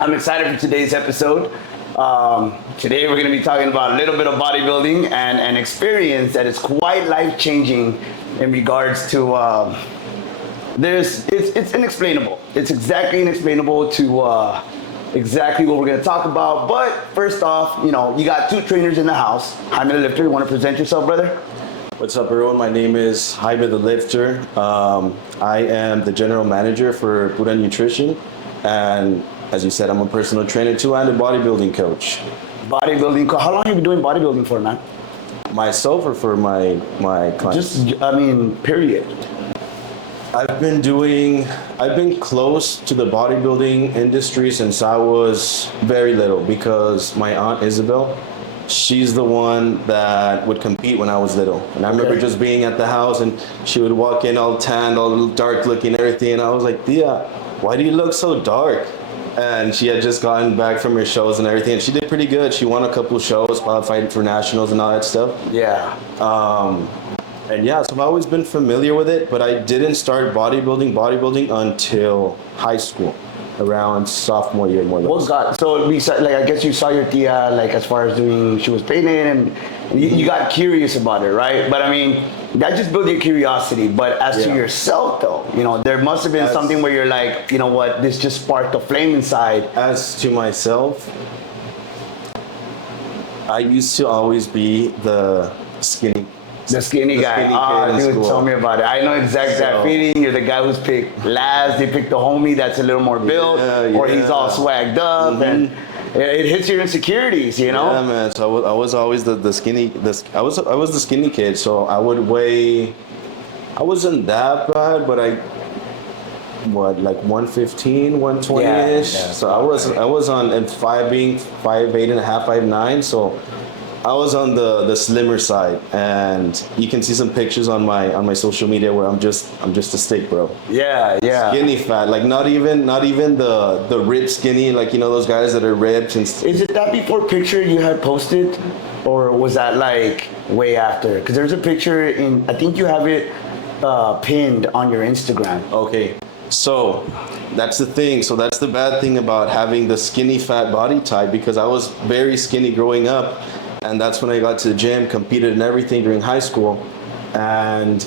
I'm excited for today's episode. Today we're going to be talking about a little bit of bodybuilding and an experience that is quite life-changing in regards to it's inexplainable. It's exactly inexplainable to exactly what we're going to talk about. But first off, you got two trainers in the house. Jaime The Lifter, you want to present yourself, brother? What's up, everyone? My name is Jaime The Lifter. I am the general manager for Pura Nutrition, and as you said, I'm a personal trainer too and a bodybuilding coach. Bodybuilding. How long have you been doing bodybuilding for, man? Myself or for my clients? Period. I've been close to the bodybuilding industry since I was very little because my aunt Isabel, she's the one that would compete when I was little. And I remember just being at the house and she would walk in all tanned, all dark looking, everything. And I was like, Tia, why do you look so dark? And she had just gotten back from her shows and everything. And she did pretty good. She won a couple of shows, fighting for nationals and all that stuff. Yeah. And yeah, so I've always been familiar with it, but I didn't start bodybuilding until high school, around sophomore year, more or less. I guess you saw your tia, as far as she was painting, and you got curious about it, right? But I mean, that just built your curiosity. But as to yourself, though, there must have been something where you're like, you know what, this just sparked a flame inside. As to myself, I used to always be the skinny guy. Dude, tell me about it. I know exactly that feeling. You're the guy who's picked last. They picked the homie that's a little more built, or he's all swagged up, and it hits your insecurities, Yeah, man. So I was always the skinny. I was the skinny kid. So I would weigh. I wasn't that bad, but like 115, 120-ish. So I was on, and being 5'8.5", 5'9". So I was on the slimmer side, and you can see some pictures on my social media where I'm just a stick, bro. Yeah. Skinny fat, not even the ripped skinny, those guys that are ripped and. Is it that before picture you had posted, or was that way after? Because there's a picture I think you have it pinned on your Instagram. Okay, so that's the thing. So that's the bad thing about having the skinny fat body type, because I was very skinny growing up. And that's when I got to the gym, competed in everything during high school. And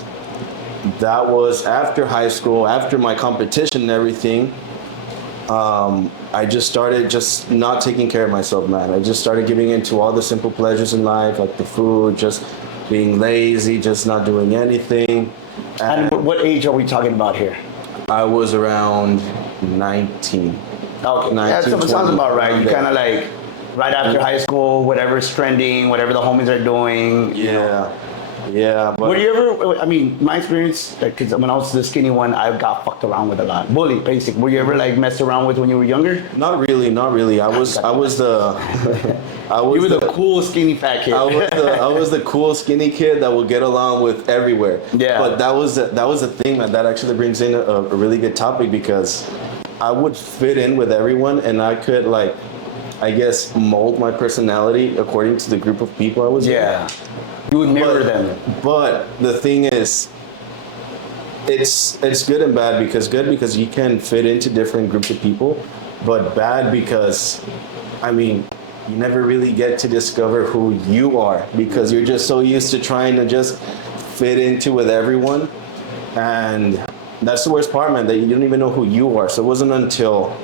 that was after high school, after my competition and everything, I just started not taking care of myself, man. I just started giving into all the simple pleasures in life, like the food, just being lazy, just not doing anything. And what age are we talking about here? I was around 19. Okay, 19, that sounds about right. You kind of right after high school, whatever's trending, whatever the homies are doing. Yeah. But were you ever? I mean, my experience, because when I was the skinny one, I got fucked around with a lot. Bully, basic. Were you ever messed around with when you were younger? Not really. I was the cool skinny fat kid. I was the cool skinny kid that would get along with everywhere. Yeah. But that was the thing, man. That actually brings in a really good topic, because I would fit in with everyone, and I could I guess mold my personality according to the group of people I was in. You would mirror them. But the thing is, it's good and bad, because good because you can fit into different groups of people, but bad because, you never really get to discover who you are, because you're just so used to trying to just fit into with everyone. And that's the worst part, man, that you don't even know who you are. So it wasn't until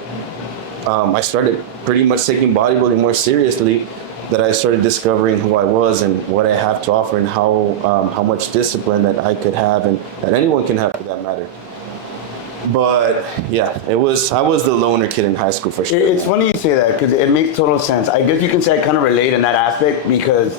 I started pretty much taking bodybuilding more seriously that I started discovering who I was and what I have to offer, and how much discipline that I could have, and that anyone can have for that matter. But yeah, I was the loner kid in high school for sure. It's funny you say that, because it makes total sense. I guess you can say I kind of relate in that aspect, because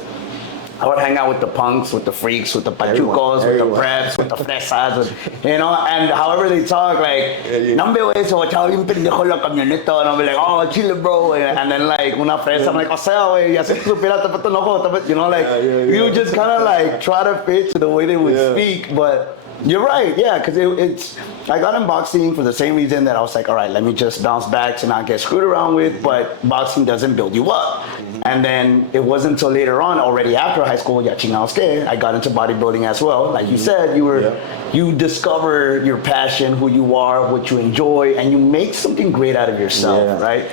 I would hang out with the punks, with the freaks, with the pachucos, with the preps, with the fresas, and however they talk, no me voy eso, chavo, bien pendejo la camioneta, and I'll be like, oh, chile, bro, and then una fresa, I'm like, o sea, güey, ya se supiera, tapete el ojo, you just kind of try to fit to the way they would speak, but You're right, yeah, because it's. I got in boxing for the same reason that I was like, all right, let me just bounce back to not get screwed around with, but boxing doesn't build you up. And then it wasn't until later on, already after high school, I got into bodybuilding as well. Like you said, you discover your passion, who you are, what you enjoy, and you make something great out of yourself, right?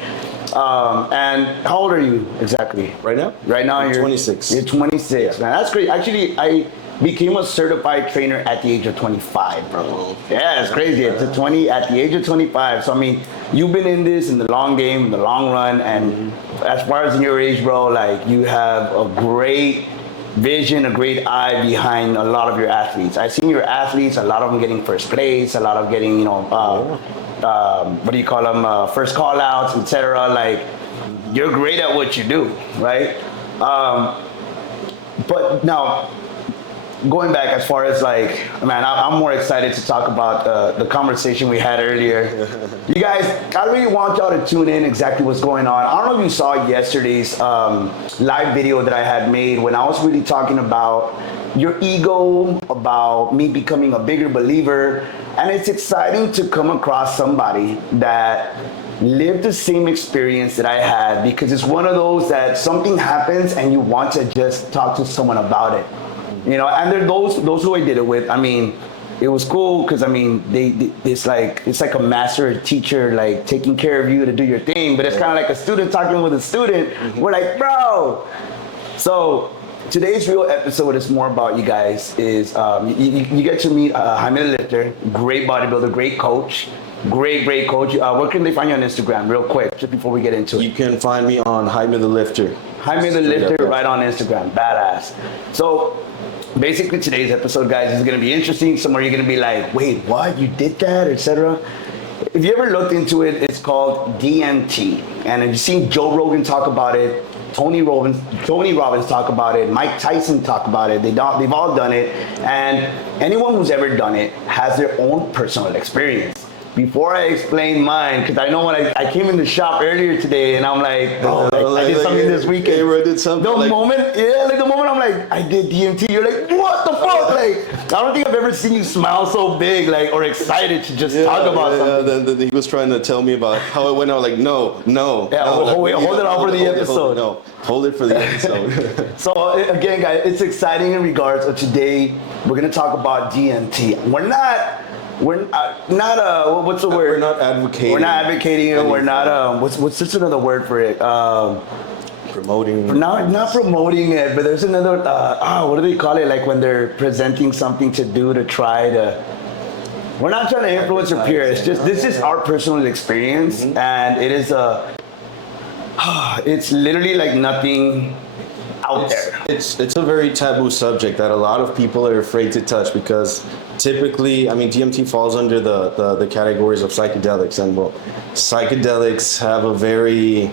And how old are you exactly? Right now? Right now, I'm 26. You're 26, man. That's great. Actually, I became a certified trainer at the age of 25, bro. Yeah, it's crazy. At the age of 25. So I mean, you've been in this in the long game, in the long run, and as far as in your age, bro, like you have a great vision, a great eye behind a lot of your athletes. I've seen your athletes, a lot of them getting first place, a lot of getting, you know, what do you call them, first call outs, etc. Like, you're great at what you do, right? But now, going back as far as like, man, I'm more excited to talk about the conversation we had earlier. You guys, I really want y'all to tune in exactly what's going on. I don't know if you saw yesterday's live video that I had made when I was really talking about your ego, about me becoming a bigger believer. And it's exciting to come across somebody that lived the same experience that I had, because it's one of those that something happens and you want to just talk to someone about it. You know, and there are those who I did it with. I mean, it was cool because I mean, it's like a master teacher like taking care of you to do your thing, but it's kind of like a student talking with a student. We're like, bro. So today's real episode is more about you guys. Is you get to meet Jaime The Lifter, great bodybuilder, great coach. Great coach. Where can they find you on Instagram, real quick, just before we get into it? You can find me on Jaime The Lifter. Jaime The Lifter, right on Instagram. Badass. So basically today's episode, guys, is going to be interesting. Somewhere you're going to be like, wait, what? You did that, etc. If you ever looked into it, it's called DMT. And if you've seen Joe Rogan talk about it, Tony Robbins talk about it, Mike Tyson talk about it, they've all done it. And anyone who's ever done it has their own personal experience. Before I explain mine, because I know when I came in the shop earlier today and I'm like, bro, I did something this weekend. Hey, bro, I did something. The moment I'm like, I did DMT, you're like, what the fuck? Like, I don't think I've ever seen you smile so big, like, or excited to just talk about something. Then he was trying to tell me about how it went out, like, no. Yeah, hold it on for the episode. Hold it for the episode. So again, guys, it's exciting in regards of today. We're gonna talk about DMT. We're not what's the word? We're not advocating. We're not advocating it. We're not what's just another word for it? Promoting. Not promoting it, but there's another what do they call it? Like when they're presenting something to try to. We're not trying to influence your peers. Just this is our personal experience, and it is it's literally like nothing out there. It's a very taboo subject that a lot of people are afraid to touch because typically, I mean, DMT falls under the categories of psychedelics, and well, psychedelics have a very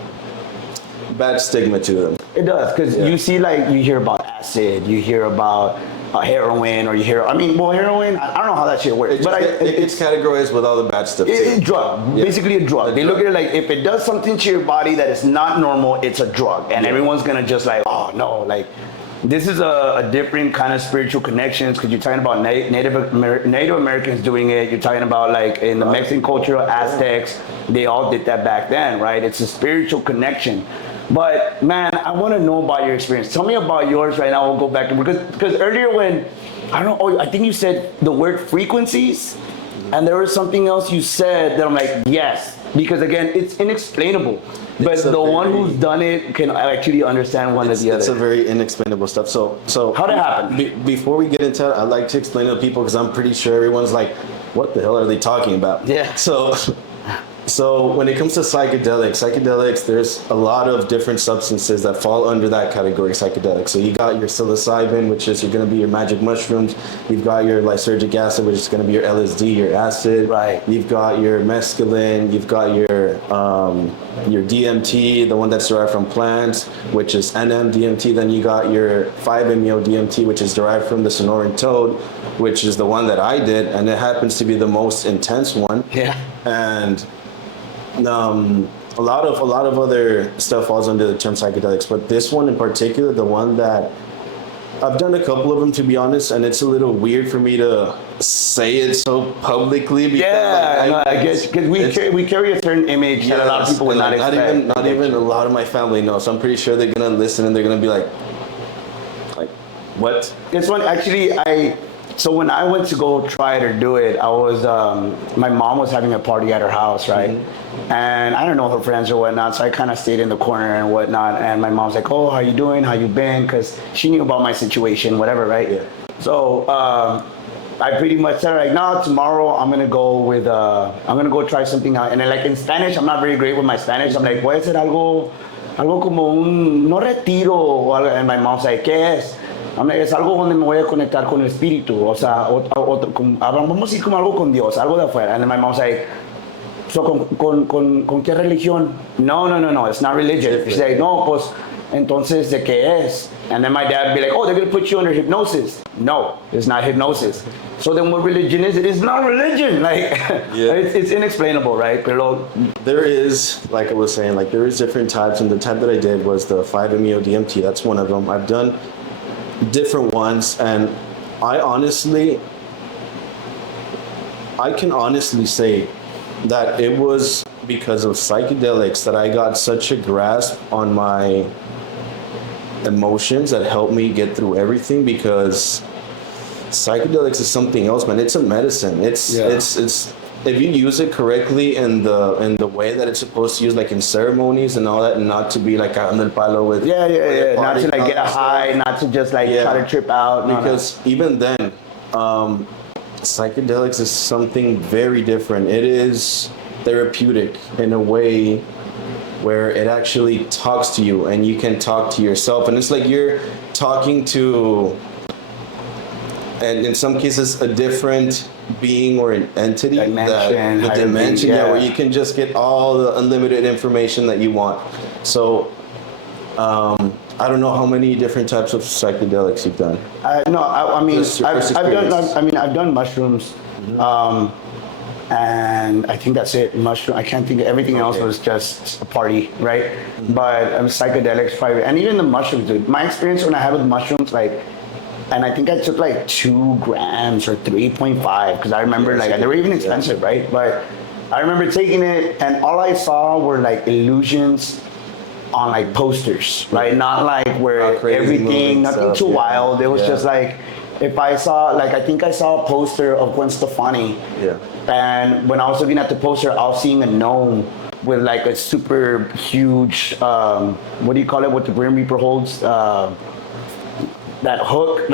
bad stigma to them. It does, because you see, like, you hear about acid, you hear about heroin, or you hear, heroin, I don't know how that shit works. It's categorized with all the bad stuff. It's a drug, basically a drug. They look at it like, if it does something to your body that is not normal, it's a drug. And everyone's gonna just like, oh no, like, this is a different kind of spiritual connections, because you're talking about Native Americans doing it. You're talking about like in the Mexican culture, Aztecs, they all did that back then, right? It's a spiritual connection. But man, I want to know about your experience. Tell me about yours right now. We'll go back because earlier when, I don't know, I think you said the word frequencies, and there was something else you said that I'm like, yes, because again, it's inexplainable. But the one who's done it can actually understand one or the other. It's a very inexplainable stuff. So how'd it happen? Before we get into it, I'd like to explain to people, because I'm pretty sure everyone's like, what the hell are they talking about? Yeah. So when it comes to psychedelics, there's a lot of different substances that fall under that category, psychedelics. So you got your psilocybin, which is going to be your magic mushrooms. You've got your lysergic acid, which is going to be your LSD, your acid. Right. You've got your mescaline. You've got your DMT, the one that's derived from plants, which is NMDMT. Then you got your 5-MeO DMT, which is derived from the Sonoran toad, which is the one that I did, and it happens to be the most intense one. Yeah. And a lot of other stuff falls under the term psychedelics, but this one in particular, the one that I've done a couple of them, to be honest, and it's a little weird for me to say it so publicly. Because, I guess because we carry a certain image that a lot of people would not expect. Not even a lot of my family knows. So I'm pretty sure they're gonna listen and they're gonna be like, what? It's funny, actually. So when I went to go try it or do it, I was my mom was having a party at her house, right? Mm-hmm. And I don't know her friends or whatnot, so I kind of stayed in the corner and whatnot. And my mom's like, "Oh, how you doing? How you been?" Because she knew about my situation, whatever, right? Yeah. So I pretty much said like, "No, tomorrow I'm gonna go try something out." And then like in Spanish, I'm not very great with my Spanish. I'm like, "Puede ser algo como un no retiro o algo?" And my mom's like, "¿Qué es?" Es algo donde me voy a conectar con el espíritu, o sea, vamos a ir como algo con Dios, algo de afuera. And then my mom's like, so ¿con qué religión? No, it's not religion. She's like, no, pues, entonces, ¿de qué es? And then my dad would be like, oh, they're going to put you under hypnosis. No, it's not hypnosis. So then what religion is? It is not religion. Like, it's inexplainable, right? Pero there is, like I was saying, like there is different types, and the type that I did was the 5-MeO DMT. That's one of them. I've done different ones, and I can honestly say that it was because of psychedelics that I got such a grasp on my emotions that helped me get through everything, because psychedelics is something else, man. It's a medicine. It's if you use it correctly in the way that it's supposed to use, like in ceremonies and all that, and not to be like on the palo with not to like get a high, not to just like try to trip out. Because even then, psychedelics is something very different. It is therapeutic in a way where it actually talks to you, and you can talk to yourself, and it's like you're talking to, and in some cases, a different being or an entity, dimension, where you can just get all the unlimited information that you want. So I don't know how many different types of psychedelics you've done. I've done mushrooms, and I think that's it. Mushroom. I can't think of everything else was just a party, right? Mm-hmm. But psychedelics, private, and even the mushrooms, dude. My experience when I had with mushrooms, like. And I think I took like 2 grams or 3.5, because I remember they were even expensive, right? But I remember taking it, and all I saw were like illusions on like posters, right? Not like where everything, nothing too wild. It was just like, if I saw, like I think I saw a poster of Gwen Stefani. Yeah. And when I was looking at the poster, I was seeing a gnome with like a super huge, what do you call it, what the Grim Reaper holds? That hook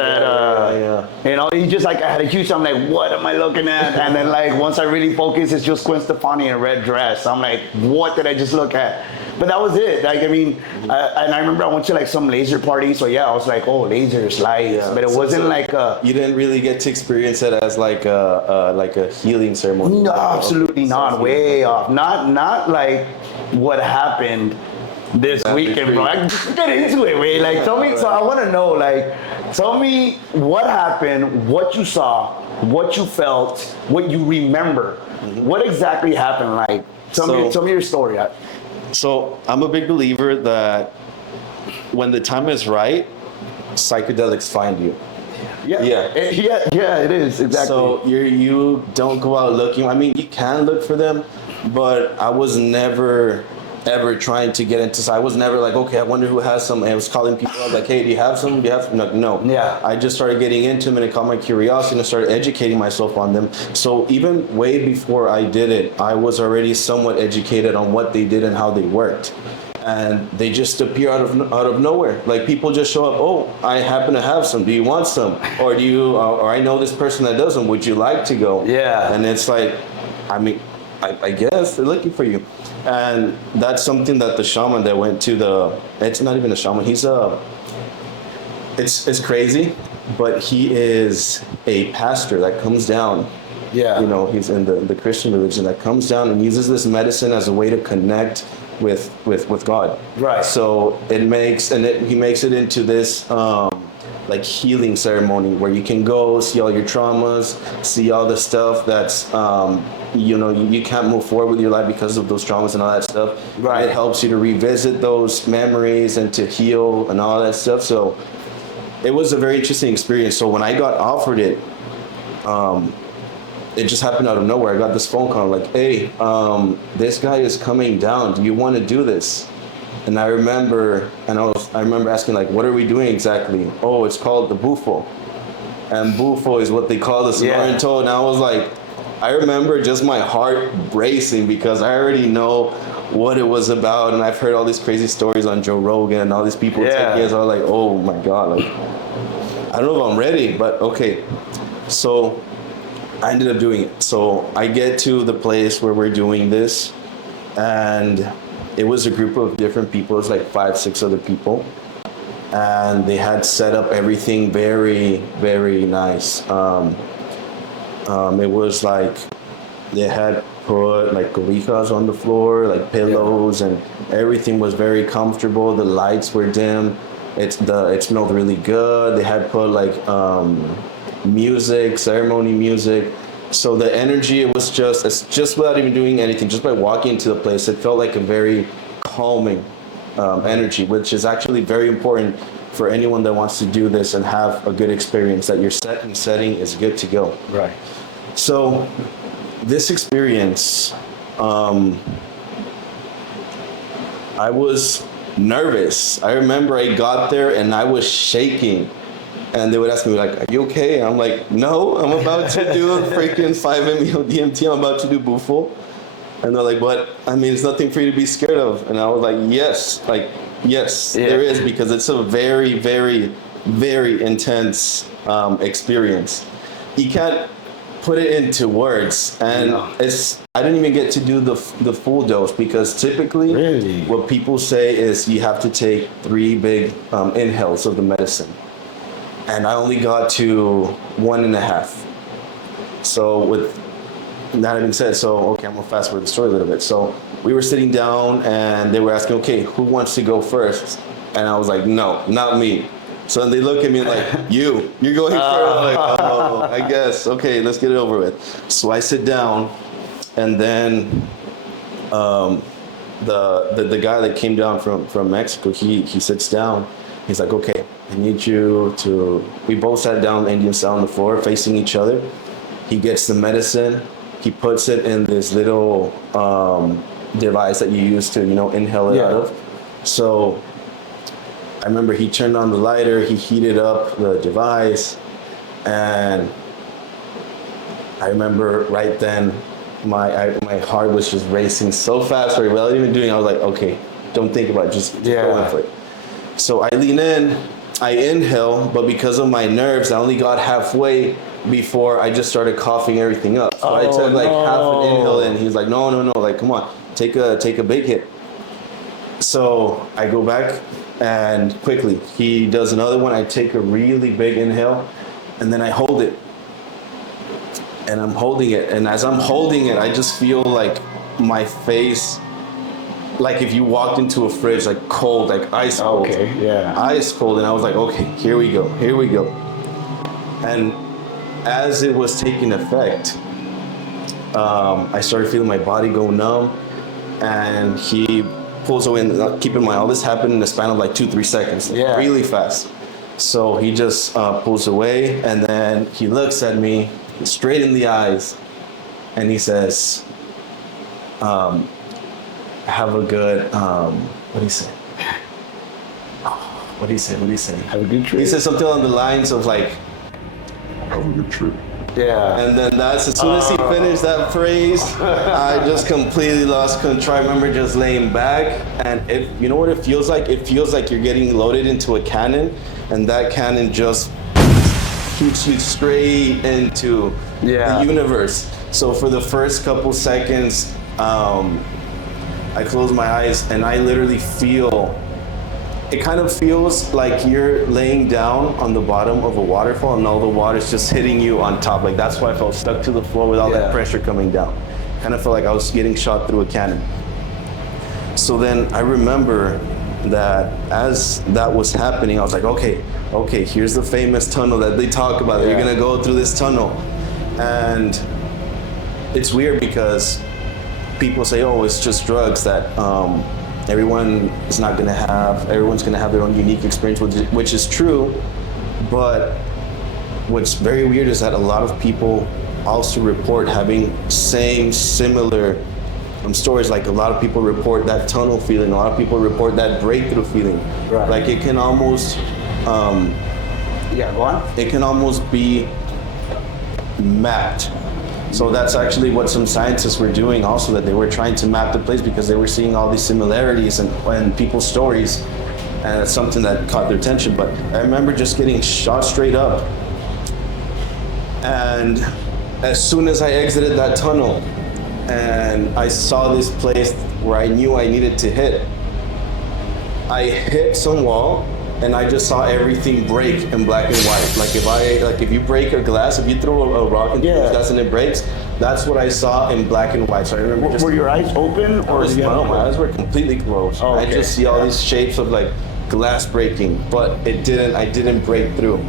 he just like, I had a huge, I'm like, what am I looking at? And then like once I really focus, it's just Gwen Stefani in a red dress. I'm like, what did I just look at? But that was it. Like, I mean, and I remember I went to like some laser party, so I was like, oh, lasers, lights, but it wasn't like you didn't really get to experience it as like a healing ceremony. No, absolutely not. Way off. Not like what happened this weekend, bro. I get into it, man. Like, tell me. So I want to know, like, tell me what happened, what you saw, what you felt, what you remember. Mm-hmm. What exactly happened? Like, tell me your story. So I'm a big believer that when the time is right, psychedelics find you. It is exactly. So you don't go out looking. I mean, you can look for them, but I was never ever trying to get into. So I was never like, okay, I wonder who has some. And I was calling people. I was like, hey, do you have some? Do you have some? No. Yeah. I just started getting into them, and it caught my curiosity, and I started educating myself on them. So even way before I did it, I was already somewhat educated on what they did and how they worked. And they just appear out of nowhere. Like, people just show up. Oh, I happen to have some. Do you want some? Or do you? Or I know this person that does them. Would you like to go? Yeah. And it's like, I mean, I guess they're looking for you. And that's something that the shaman that went to it's not even a shaman. He's it's crazy, but he is a pastor that comes down. Yeah. You know, he's in the Christian religion that comes down and uses this medicine as a way to connect with God. Right. So he makes it into this like healing ceremony where you can go see all your traumas, see all the stuff that's you can't move forward with your life because of those traumas and all that stuff. Right. It helps you to revisit those memories and to heal and all that stuff. So it was a very interesting experience. So when I got offered it, it just happened out of nowhere. I got this phone call like, hey, this guy is coming down. Do you want to do this? And I remember asking like, what are we doing exactly? Oh, it's called the Bufo. And Bufo is what they call the Sonoran Toad. And I was like, I remember just my heart bracing because I already know what it was about. And I've heard all these crazy stories on Joe Rogan and all these people taking it. So I was like, oh my God, like, I don't know if I'm ready, but okay. So I ended up doing it. So I get to the place where we're doing this, and it was a group of different people. It was like 5, 6 other people. And they had set up everything very, very nice. It was like they had put like cobijas on the floor, like pillows, and everything was very comfortable. The lights were dim. It smelled really good. They had put like music, ceremony music. So the energy, it's just without even doing anything, just by walking into the place, it felt like a very calming energy, which is actually very important for anyone that wants to do this and have a good experience, that your setting is good to go. Right. So this experience, I was nervous. I remember I got there and I was shaking. And they would ask me like, are you okay? And I'm like, no, I'm about to do a freaking 5-MeO DMT. I'm about to do Bufo. And they're like, but I mean, it's nothing for you to be scared of. And I was like, yes, there is, because it's a very, very, very intense experience. You can't put it into words. And I didn't even get to do the full dose, because typically what people say is you have to take 3 big inhales of the medicine. And I only got to 1.5. So with that being said, okay, I'm gonna fast forward the story a little bit. So we were sitting down and they were asking, okay, who wants to go first? And I was like, no, not me. So then they look at me like, you're going first. I'm like, oh, I guess. Okay, let's get it over with. So I sit down, and then the guy that came down from Mexico, he sits down. He's like, okay, I need you to, we both sat down Indian style on the floor facing each other. He gets the medicine, he puts it in this little device that you use to, inhale it out of. So I remember he turned on the lighter, he heated up the device, and I remember right then my heart was just racing so fast, or without even doing it, I was like, okay, don't think about it, just go in for it. So I lean in, I inhale, but because of my nerves, I only got halfway before I just started coughing everything up. So I took like half an inhale, and he's like, no, like, come on, take a big hit. So I go back, and quickly he does another one. I take a really big inhale, and then I hold it. And I'm holding it, and as I'm holding it, I just feel like my face, like if you walked into a fridge, like cold, like ice cold. Ice cold. And I was like, okay, here we go. And as it was taking effect, I started feeling my body go numb, and he pulls away. And keep in mind, all this happened in the span of like 2-3 seconds, really fast. So he just pulls away, and then he looks at me straight in the eyes, and he says, have a good, what do you say? What do you say? Have a good trip. He said something along the lines of like, have a good trip. Yeah. And then as soon as he finished that phrase, I just completely lost control. I remember just laying back, and you know what it feels like? It feels like you're getting loaded into a cannon, and that cannon just shoots you straight into the universe. So for the first couple seconds, I close my eyes, and I literally feel, it kind of feels like you're laying down on the bottom of a waterfall and all the water's just hitting you on top. Like, that's why I felt stuck to the floor with all that pressure coming down. Kind of felt like I was getting shot through a cannon. So then I remember that as that was happening, I was like, okay, here's the famous tunnel that they talk about. You're gonna go through this tunnel. And it's weird because people say, oh, it's just drugs that everyone's gonna have their own unique experience, which is true, But what's very weird is that a lot of people also report having similar stories. Like a lot of people report that tunnel feeling. A lot of people report that breakthrough feeling. Right. Like it can almost, go on. it can almost be mapped. So that's actually what some scientists were doing also, that they were trying to map the place because they were seeing all these similarities and people's stories, and it's something that caught their attention. But I remember just getting shot straight up, and as soon as I exited that tunnel and I saw this place where I knew I needed to hit, I hit some wall and I just saw everything break in black and white. If you break a glass, if you throw a rock into a glass and it breaks, that's what I saw in black and white. So I remember Were your eyes open or no, my eyes were completely closed. Oh, okay. I just see all these shapes of like glass breaking, but I didn't break through.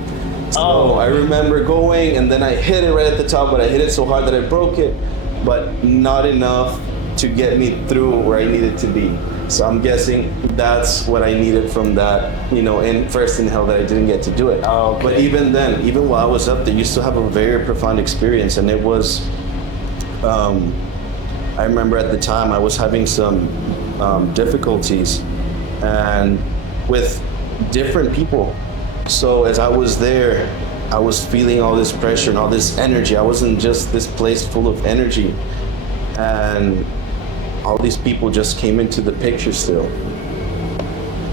So I remember going and then I hit it right at the top, but I hit it so hard that I broke it, but not enough to get me through where I needed to be. So I'm guessing that's what I needed from that, first inhale that I didn't get to do it. Oh, okay. But even then, even while I was up there, you still have a very profound experience. And it was, I remember at the time I was having some difficulties and with different people. So as I was there, I was feeling all this pressure and all this energy. I wasn't just this place full of energy. And all these people just came into the picture still.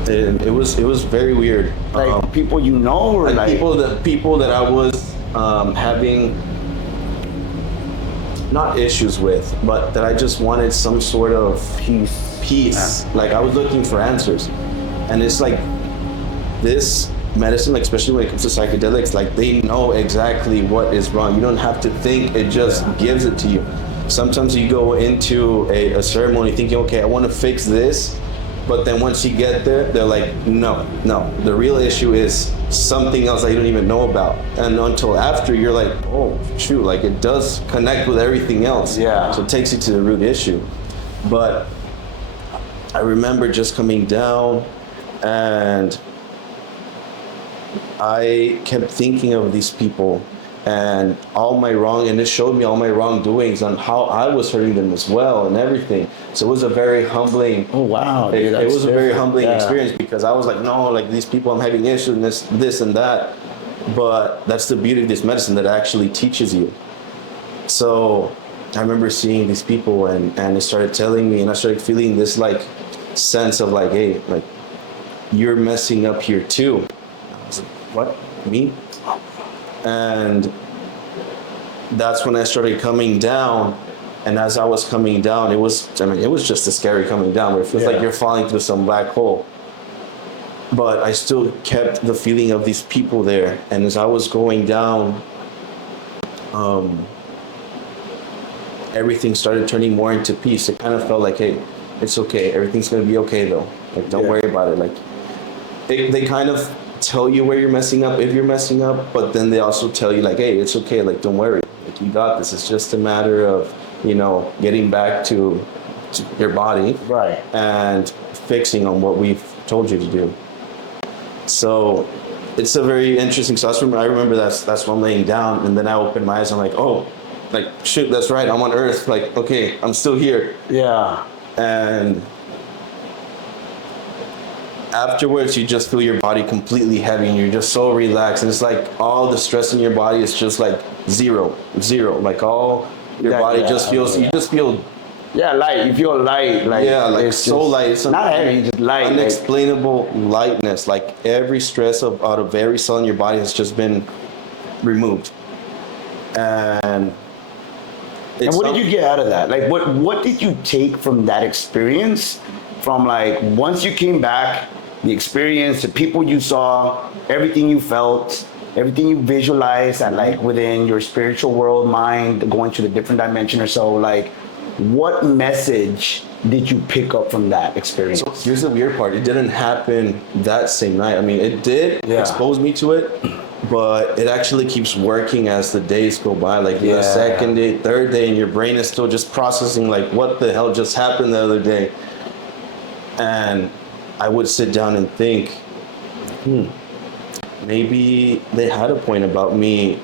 And it was very weird. Like people you know, or like people that I was having not issues with, but that I just wanted some sort of peace. Yeah. Like I was looking for answers. And it's like this medicine, like especially when it comes to psychedelics, like they know exactly what is wrong. You don't have to think, it just gives it to you. Sometimes you go into a ceremony thinking, okay, I want to fix this, but then once you get there, they're like, no, the real issue is something else that you don't even know about. And until after, you're like, oh, shoot, like it does connect with everything else. Yeah. So it takes you to the root issue. But I remember just coming down and I kept thinking of these people and it showed me all my wrongdoings on how I was hurting them as well and everything. So it was a very humbling. Oh wow! Dude, it was a very humbling experience because I was like, no, like these people, I'm having issues and this and that. But that's the beauty of this medicine, that it actually teaches you. So I remember seeing these people and it started telling me, and I started feeling this like sense of like, hey, like you're messing up here too. I was like, what? Me? And that's when I started coming down. And as I was coming down, it was just a scary coming down, where it feels like you're falling through some black hole. But I still kept the feeling of these people there. And as I was going down, everything started turning more into peace. It kind of felt like, hey, it's okay. Everything's going to be okay though. Like, don't worry about it. Like, they kind of tell you where you're messing up, if you're messing up, but then they also tell you like, hey, it's okay, like don't worry, like you got this. It's just a matter of, getting back to your body, right, and fixing on what we've told you to do. So it's a very interesting. So I remember that's when I'm laying down, and then I open my eyes. I'm like, oh, like shoot, that's right, I'm on Earth. Like, okay, I'm still here. Yeah. And afterwards, you just feel your body completely heavy and you're just so relaxed. And it's like all the stress in your body is just like zero. Like all your body just feels, you just feel. Yeah, light. You feel light. Like, like so light. It's not heavy, just light. Unexplainable lightness. Like every stress out of every cell in your body has just been removed. And what did you get out of that? Like, what did you take from that experience? From like, once you came back, the experience, the people you saw, everything you felt, everything you visualized, and like within your spiritual world, mind, going to the different dimension or so, like, what message did you pick up from that experience? So here's the weird part. It didn't happen that same night. I mean, it did expose me to it, but it actually keeps working as the days go by. Like the second day, third day, and your brain is still just processing like, what the hell just happened the other day? And I would sit down and think, maybe they had a point about me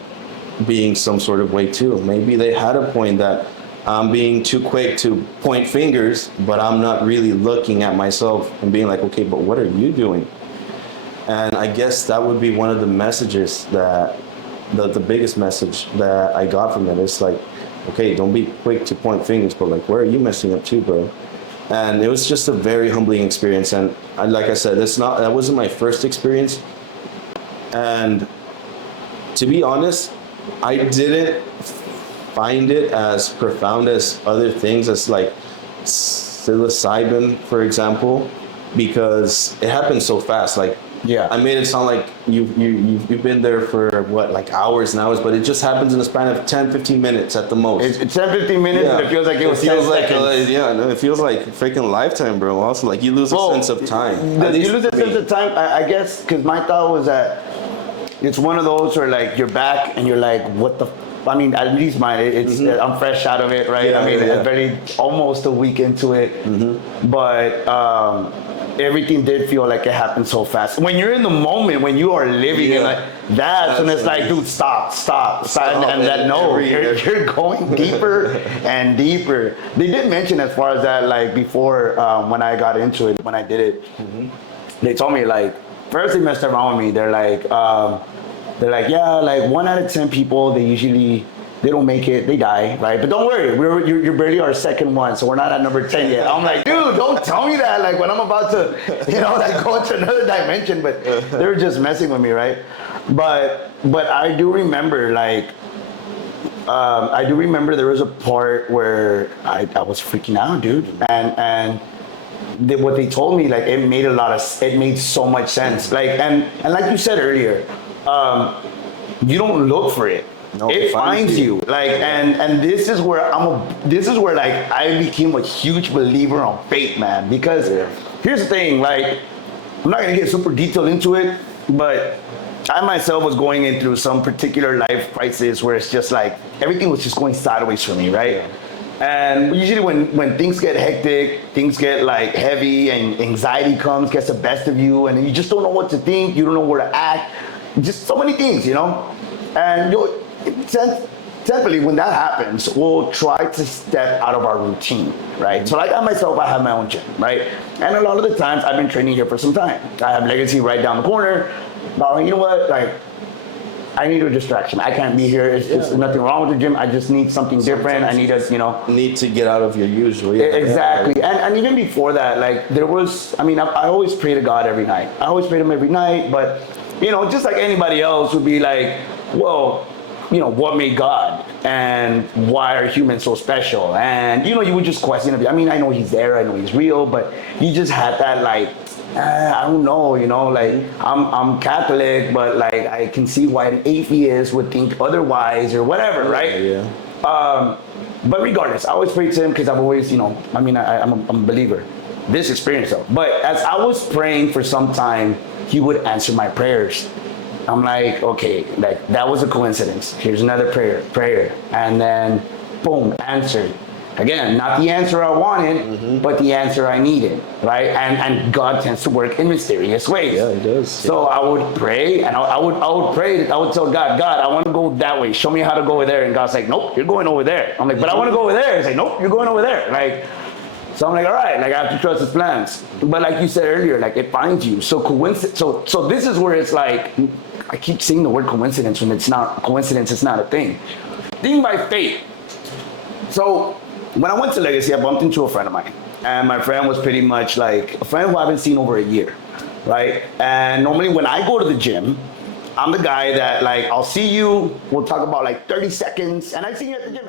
being some sort of way too. Maybe they had a point that I'm being too quick to point fingers, but I'm not really looking at myself and being like, okay, but what are you doing? And I guess that would be one of the messages that, the biggest message that I got from it. It's like, okay, don't be quick to point fingers, but like, where are you messing up too, bro? And it was just a very humbling experience. And like I said, that wasn't my first experience. And to be honest, I didn't find it as profound as other things, as like psilocybin, for example, because it happened so fast. Like, yeah, I made it sound like you've been there for what, like hours and hours, but it just happens in a span of 10, 15 minutes at the most. It's 10, 15 minutes, Yeah. and it feels like it was 10 seconds. No, it feels like a freaking lifetime, bro. Also, like you lose a sense of time. You lose a sense of time, I guess, because my thought was that it's one of those where like you're back and you're like, what the. I mean, at least mine, I'm fresh out of it, right? Yeah, I mean, yeah. almost a week into it, but everything did feel like it happened so fast. When you're in the moment, when you are living in like that's when it's like, dude, stop, and that no, you're going deeper and deeper. They did mention as far as that, like before when I got into it, when I did it, they told me like first they messed around with me. They're like, yeah, like 1 out of 10 people, they don't make it, they die, right? But don't worry, you're barely our second one, so we're not at number 10 yet. I'm like, dude, don't tell me that, like when I'm about to, like go into another dimension, but they were just messing with me, right? But I do remember, like, there was a part where I was freaking out, dude, and what they told me, like, it made so much sense, like, and like you said earlier, you don't look for it. No, it finds you. Like, and this is where like I became a huge believer on fate, man. Because here's the thing, like, I'm not gonna get super detailed into it, but I myself was going in through some particular life crisis where it's just like everything was just going sideways for me, right? And usually when things get hectic, things get like heavy, and anxiety gets the best of you, and you just don't know what to think, you don't know where to act, just so many things, and typically when that happens, we'll try to step out of our routine, right? So like I myself, I have my own gym, right? And a lot of the times I've been training here for some time. I have Legacy right down the corner, but you know what, like, I need a distraction. I can't be here. It's nothing wrong with the gym. I just need something different. I need need to get out of your usual. Exactly. And even before that, like there was, I always pray to God every night. I always pray to him every night, but just like anybody else would be like, well, what made God, and why are humans so special? And you would just question it. I know he's there, I know he's real, but you just had that like, I don't know, like I'm Catholic, but like I can see why an atheist would think otherwise or whatever, right? Yeah. But regardless, I always pray to him because I've always, I'm a believer. This experience though, but as I was praying for some time, he would answer my prayers. I'm like, okay, like that was a coincidence. Here's another prayer, and then boom, answered. Again, not the answer I wanted, but the answer I needed, right? And God tends to work in mysterious ways. Yeah, He does. So I would pray, and I would pray. I would tell God, I want to go that way. Show me how to go over there. And God's like, nope, you're going over there. I'm like, but I want to go over there. He's like, nope, you're going over there. Like, so I'm like, all right, like I have to trust His plans. But like you said earlier, like it finds you. So So this is where it's like, I keep saying the word coincidence when it's not coincidence. It's not a thing. Thing by fate. So when I went to Legacy, I bumped into a friend of mine, and my friend was pretty much like a friend who I haven't seen over a year, right? And normally when I go to the gym, I'm the guy that like, I'll see you, we'll talk about like 30 seconds, and I see you at the gym.